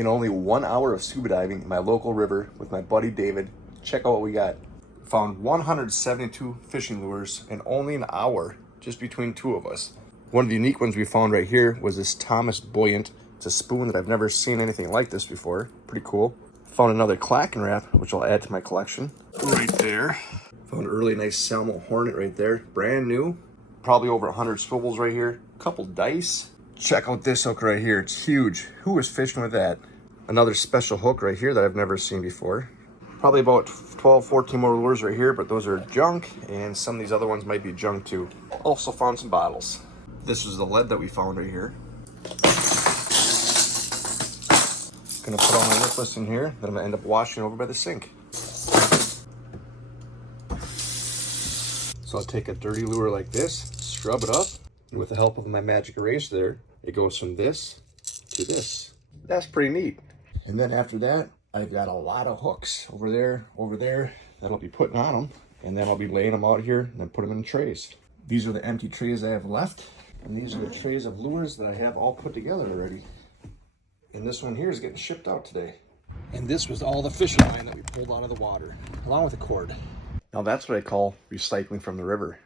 in only 1 hour of scuba diving in my local river with my buddy David. Check out what we got. Found 172 fishing lures in only an hour, just between two of us. One of the unique ones we found right here was this Thomas Buoyant. It's a spoon that I've never seen anything like this before. Pretty cool. Found another Clackin wrap, which I'll add to my collection. Right there. Found a really nice Salmo Hornet right there. Brand new. Probably over 100 swivels right here. Couple dice. Check out this hook right here. It's huge. Who was fishing with that? Another special hook right here that I've never seen before. Probably about 12, 14 more lures right here, but those are junk, and some of these other ones might be junk too. Also found some bottles. This is the lead that we found right here. Gonna put all my necklace in here, then I'm gonna end up washing over by the sink. So I'll take a dirty lure like this, scrub it up, and with the help of my magic eraser there, it goes from this to this. That's pretty neat. And then after that, I've got a lot of hooks over there, that I'll be putting on them, and then I'll be laying them out here and then put them in trays. These are the empty trays I have left, and these are the trays of lures that I have all put together already. And this one here is getting shipped out today. And this was all the fishing line that we pulled out of the water, along with the cord. Now that's what I call recycling from the river.